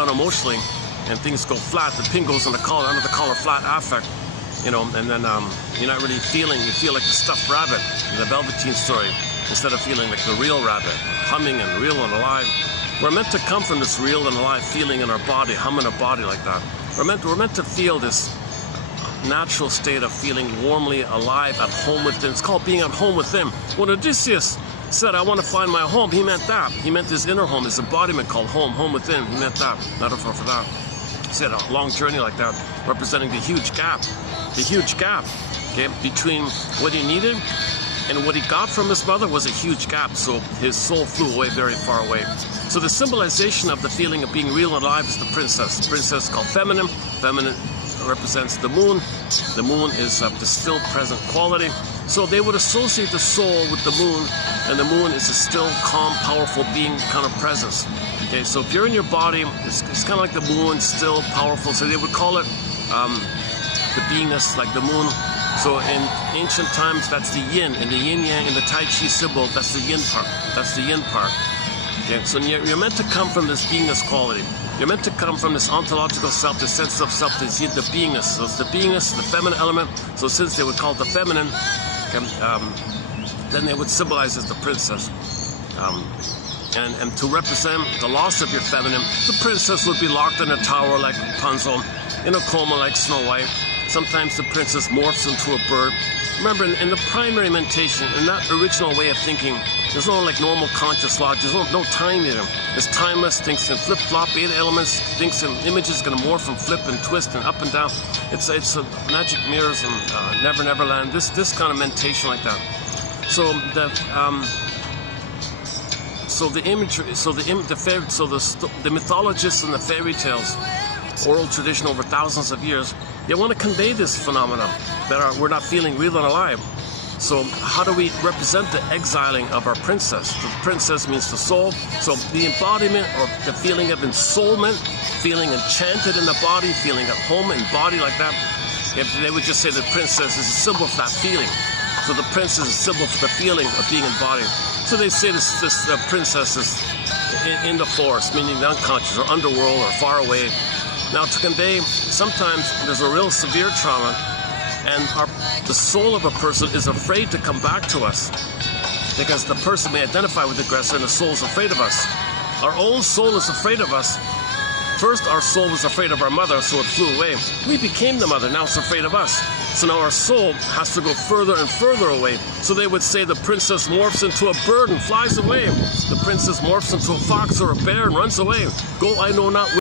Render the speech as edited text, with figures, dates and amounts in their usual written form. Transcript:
down emotionally and things go flat, the pin goes on the collar, under the collar, flat affect, you know, and then you're not really feeling, you feel like the stuffed rabbit in the Velveteen story instead of feeling like the real rabbit, humming and real and alive. We're meant to come from this real and alive feeling in our body, humming our body like that. We're meant to feel this natural state of feeling warmly alive, at home within. It's called being at home within. When Odysseus said, I want to find my home, he meant that. He meant his inner home, his embodiment called home within. He meant that, metaphor for that. He said a long journey like that, representing the huge gap, okay, between what he needed and what he got from his mother was a huge gap, so his soul flew away very far away. So the symbolization of the feeling of being real and alive is the princess. The princess is called feminine. Feminine represents the moon. The moon is of the still present quality. So they would associate the soul with the moon, and the moon is a still, calm, powerful being kind of presence. Okay, so if you're in your body, it's kind of like the moon, still powerful. So they would call it the beingness, like the moon. So in ancient times, that's the yin, and the yin yang in the Tai Chi symbol, that's the yin part. That's the yin part. Okay, so you're meant to come from this beingness quality. You're meant to come from this ontological self, the sense of self, the beingness. So it's the beingness, the feminine element. So since they would call it the feminine, then they would symbolize as the princess. And to represent the loss of your feminine, the princess would be locked in a tower like Rapunzel, in a coma like Snow White. Sometimes the princess morphs into a bird. Remember, in the primary mentation, in that original way of thinking, there's no like normal conscious logic. There's no time in it. It's timeless, thinks in flip-flop, 8 elements, thinks in images going to morph and flip and twist and up and down. It's a magic mirrors and Never Never Land. This kind of mentation like that. So the imagery, the mythologists and the fairy tales, oral tradition over thousands of years, they want to convey this phenomenon that we're not feeling real and alive. So how do we represent the exiling of our princess? The princess means the soul. So the embodiment or the feeling of ensoulment, feeling enchanted in the body, feeling at home in body like that. If they would just say the princess is a symbol for that feeling. So the princess is a symbol for the feeling of being embodied. So they say this princess is in the forest, meaning the unconscious or underworld or far away. Now to convey, sometimes there's a real severe trauma and the soul of a person is afraid to come back to us because the person may identify with the aggressor and the soul is afraid of us. Our own soul is afraid of us. First, our soul was afraid of our mother, so it flew away. We became the mother, now it's afraid of us. So now our soul has to go further and further away. So they would say the princess morphs into a bird and flies away. The princess morphs into a fox or a bear and runs away. Go, I know not